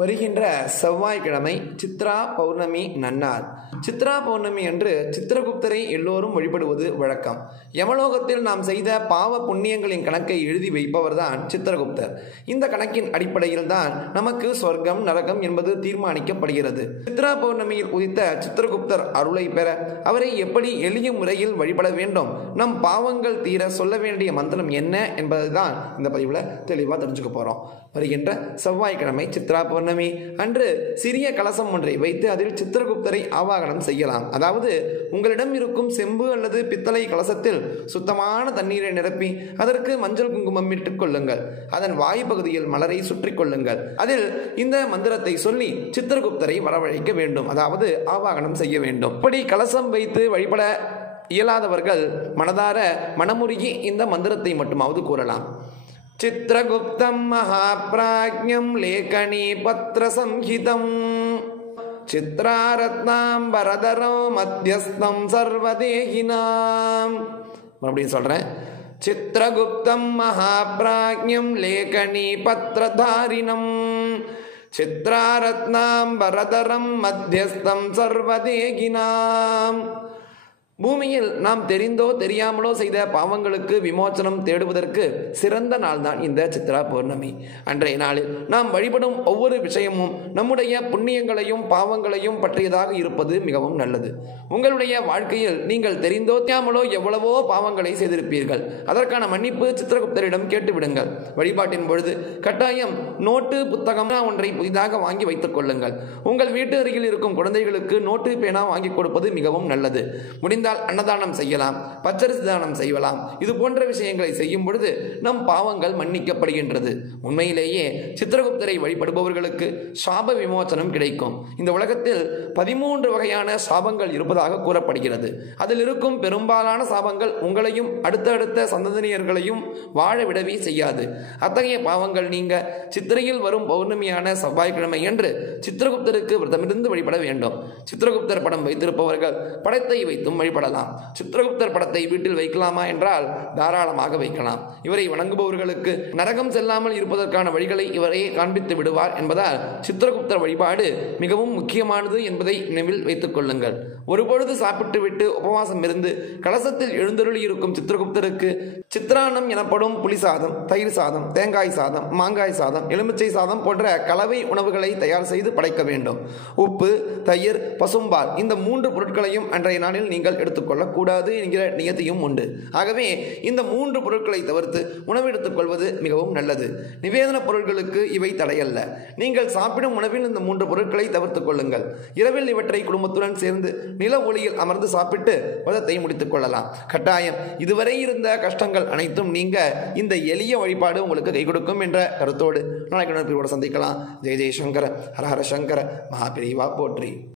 வருகின்ற செவ்வாய்க்கிழமை சித்ரா பௌர்ணமி நன்னாள். சித்ரா பௌர்ணமி அன்று சித்திரகுப்தரை எல்லோரும் வழிபடுவது வழக்கம். யமலோகத்தில் நாம் செய்த பாவ புண்ணியங்களின் கணக்கை எழுதி வைப்பவர்தான் சித்திரகுப்தர். இந்த கணக்கின் அடிப்படையில் தான் நமக்கு சொர்க்கம் நரகம் என்பது தீர்மானிக்கப்படுகிறது. சித்ரா பௌர்ணமியில் உதித்த சித்திரகுப்தர் அருளை பெற அவரை எப்படி எளிய முறையில் வழிபட வேண்டும், நம் பாவங்கள் தீர சொல்ல வேண்டிய மந்திரம் என்ன என்பதை தான் இந்த பதிவில் தெளிவாக தெரிஞ்சுக்க போகிறோம். வருகின்ற செவ்வாய்க்கிழமை சித்ரா பௌர்ணமி அன்று சிறிய கலசம் ஒன்றை வைத்து அதில் சித்திரகுப்தரை ஆவாகனம் செய்யலாம். அதாவது உங்களிடம் இருக்கும் செம்பு அல்லது பித்தளை கலசத்தில் சுத்தமான தண்ணீரை நிரப்பி அதற்கு மஞ்சள் குங்குமம் இட்டுக் கொள்ளுங்கள். அதன் வாயு பகுதியில் மலரை சுற்றி கொள்ளுங்கள். அதில் இந்த மந்திரத்தை சொல்லி சித்திரகுப்தரை வரவழைக்க வேண்டும், அதாவது ஆவாகனம் செய்ய வேண்டும். இப்படி கலசம் வைத்து வழிபட இயலாதவர்கள் மனதார மனமுருகி இந்த மந்திரத்தை மட்டுமாவது கூறலாம். சித்ரகுப்தம் மகாப்ராஜ்ஞம் லேகணி பத்ர சம்ஹிதம் சித்ராரத்னாம்பரதரம் மத்தியஸ்தம் சர்வதேகினாம். மறுபடியும் சொல்றேன். சித்ரகுப்தம் மகாப்ராஜ்ஞம் லேகணி பத்ரதாரிணம் சித்ராரத்னாம்பரதரம் மத்தியஸ்தம் சர்வதேகினாம். பூமியில் நாம் தெரிந்தோ தெரியாமலோ செய்த பாவங்களுக்கு விமோசனம் தேடுவதற்கு சிறந்த நாள் தான் இந்த சித்ரா பௌர்ணமி. அன்றைய நாளில் நாம் வழிபடும் ஒவ்வொரு விஷயமும் நம்முடைய புண்ணியங்களையும் பாவங்களையும் பற்றியதாக இருப்பது மிகவும் நல்லது. உங்களுடைய வாழ்க்கையில் நீங்கள் தெரிந்தோ தெரியாமலோ எவ்வளவோ பாவங்களை செய்திருப்பீர்கள். அதற்கான மன்னிப்பு சித்திரகுப்தரிடம் கேட்டுவிடுங்கள். வழிபாட்டின் பொழுது கட்டாயம் நோட்டு புத்தகம் ஒன்றை புதிதாக வாங்கி வைத்துக் கொள்ளுங்கள். உங்கள் வீட்டு அருகில் இருக்கும் குழந்தைகளுக்கு நோட்டு பேனா வாங்கி கொடுப்பது மிகவும் நல்லது. முடிந்த அன்னதானம் செய்யலாம், பச்சரிசி தானம் செய்யலாம். இது போன்ற விஷயங்களை செய்யும் பொழுது நம் பாவங்கள் மன்னிக்கப்படுகின்றது. உண்மையிலேயே சித்திரகுப்தரை வழிபடுபவர்களுக்கு சாப விமோசனம் கிடைக்கும். இந்த உலகத்தில் 13 வகையான சாபங்கள் இருப்பதாக கூறப்படுகிறது. அதில் இருக்கும் பெரும்பாலான சாபங்கள் உங்களையும் அடுத்தடுத்த சந்ததியினர்களையும் வாழ விடவே செய்யாது. அத்தகைய பாவங்கள் நீங்க சித்திரையில் வரும் பௌர்ணமியான செவ்வாய்க்கிழமை என்று சித்திரகுப்தருக்கு விரதமிருந்து வழிபட வேண்டும். சித்திரகுப்தர் படம் வைத்திருப்பவர்கள் படத்தை வைத்தும் வழிபடலாம். சித்திரகுப்தர் படத்தை வீட்டில் வைக்கலாமா என்றால் தாராளமாக வைக்கலாம். இவரை வணங்குபவர்களுக்கு நரகம் செல்லாமல் இருப்பதற்கான வழிகளை இவரே காண்பித்து விடுவார் என்பதால் சித்திரகுப்தர் வழிபாடு மிகவும் முக்கியமானது என்பதை நினைவில் வைத்துக் கொள்ளுங்கள். ஒரு பொழுது சாப்பிட்டு விட்டு உபவாசம் இருந்து கலசத்தில் எழுந்தருளி இருக்கும் சித்திரகுப்தருக்கு சித்ரான்னம் எனப்படும் புளி சாதம், தயிர் சாதம், தேங்காய் சாதம், மாங்காய் சாதம், எலுமிச்சை சாதம் போன்ற கலவை உணவுகளை தயார் செய்து படைக்க வேண்டும். உப்பு, தயிர், பசும்பால் இந்த 3 பொருட்களையும் அன்றைய நாளில் நீங்கள் எடுத்துக்கொள்ளக்கூடாது என்கிற நியதியும் உண்டு. ஆகவே இந்த 3 பொருட்களை தவிர்த்து உணவு எடுத்துக்கொள்வது மிகவும் நல்லது. நிவேதன பொருட்களுக்கு இவை தடையல்ல. நீங்கள் சாப்பிடும் உணவில் இந்த 3 பொருட்களை தவிர்த்துக் கொள்ளுங்கள். இரவில் இவற்றை குடும்பத்துடன் சேர்ந்து நில ஒளியில் அமர்ந்து சாப்பிட்டு விரதத்தை முடித்துக் கொள்ளலாம். கட்டாயம் இதுவரை இருந்த கஷ்டங்கள் அனைத்தும் நீங்க இந்த எளிய வழிபாடு உங்களுக்கு கை கொடுக்கும் என்ற கருத்தோடு நாளைக்கு சந்திக்கலாம். ஜெய ஜெயசங்கர, ஹர ஹர சங்கர, மகாபிரிவா போற்றி.